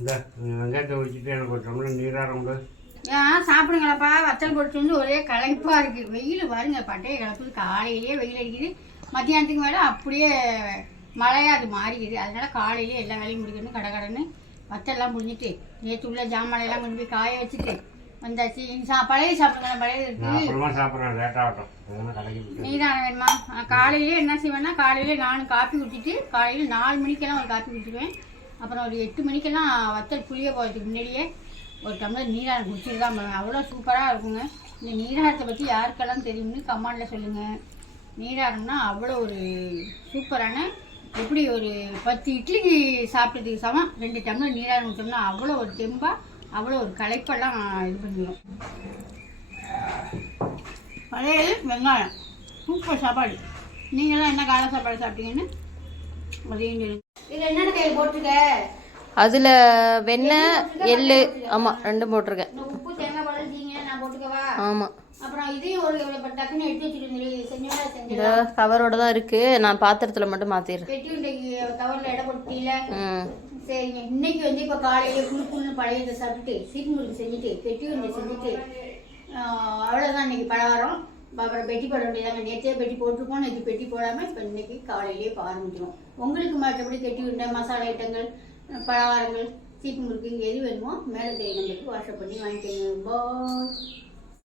இந்த வெங்காயத்தை ஒழிச்சிட்டு எனக்கு ஒரு டம்ளர் நீராரம் கூட. ஏன் சாப்பிடுங்களாப்பா, வத்தல் போட்டு வந்து ஒரே களைப்பாக இருக்குது. வெயில் பாருங்க, பட்டையை கிளப்புது. காலையிலேயே வெயில் அடிக்குது, மத்தியானத்துக்கு மேலே அப்படியே மழையாக அது மாறிக்குது. அதனால காலையிலேயே எல்லா வேலையும் முடிக்கணும். கடன்னு வத்தெல்லாம் முடிஞ்சிட்டு நேற்று உள்ள ஜாமானெல்லாம் கொண்டு போய் காய வச்சுட்டு வந்தாச்சு. பழைய சாப்பிடுங்க, பழைய இருக்கு. சாப்பிட்றேன், லேட் ஆகட்டும். நீதான வேணுமா? காலையிலேயே என்ன செய்வேன்னா, காலையிலே நானும் காப்பி குடிச்சிட்டு காலையில் 4 மணிக்கெல்லாம் ஒரு காப்பி குடிச்சிடுவேன். அப்புறம் ஒரு 8 மணிக்கெல்லாம் வத்தல் புளிய போகிறதுக்கு முன்னாடியே ஒரு டம்ளர் நீராரம் குடிச்சிட்டு தான் பண்ணுவேன். அவ்வளோ சூப்பராக இருக்குங்க. இந்த நீராரத்தை பற்றி யாருக்கெல்லாம் தெரியும்னு கமெண்டில் சொல்லுங்கள். நீராரம்னா அவ்வளோ ஒரு சூப்பரான, எப்படி ஒரு 10 இட்லிக்கு சாப்பிட்டதுக்கு சமம் 2 டம்ளர் நீராரம் குடிச்சோம்னா அவ்வளோ ஒரு தெம்பாக, அவ்வளோ ஒரு களைப்பெல்லாம் இது பண்ணிடும். பழைய வெங்காயம் சூப்பர் சாப்பாடு. நீங்கள்லாம் என்ன காலை சாப்பாடு சாப்பிட்டீங்கன்னு அதையும் சொல்லுங்க. இதில் என்னென்ன கை போட்டிருக்க? அதில் வெண்ணெய், எள்ளு, ஆமாம் 2 போட்டிருக்கேன். உப்பு, தேங்காய் பால் தீங்க நான் போட்டுக்கவா? ஆமாம். அப்புறம் இதையும் ஒரு டக்குன்னு எடுத்து வச்சுட்டு செஞ்சோட இந்த கவரோட தான் இருக்குது. நான் பாத்திரத்தில் மட்டும் மாற்றிடுறேன். பெட்டி உண்டைக்கு கவரில் இடம் போட்டீங்கள? சரிங்க. இன்னைக்கு வந்து இப்போ காலையில குழுக்குன்னு பழையதை சாப்பிட்டு சீட் முறுக்கு செஞ்சுட்டு பெட்டி உண்டை செஞ்சுட்டு அவ்வளோதான் இன்னைக்கு பலகாரம். அப்புறம் பெட்டி போட வேண்டியதாங்க. நேற்றே பெட்டி போட்டிருக்கோம், நேற்று பெட்டி போடாமல் இப்போ இன்னைக்கு காலையிலேயே இப்போ ஆரம்பிச்சிடும். உங்களுக்கு மற்றபடி பெட்டி உண்டை, மசாலா ஐட்டங்கள், பலகாரங்கள், சீப்பு முறுக்கு எது வேணுமோ மேலே தெரிய நம்மளுக்கு வாட்ஸ்அப் பண்ணி வாங்கிக்கோங்க. பாய்.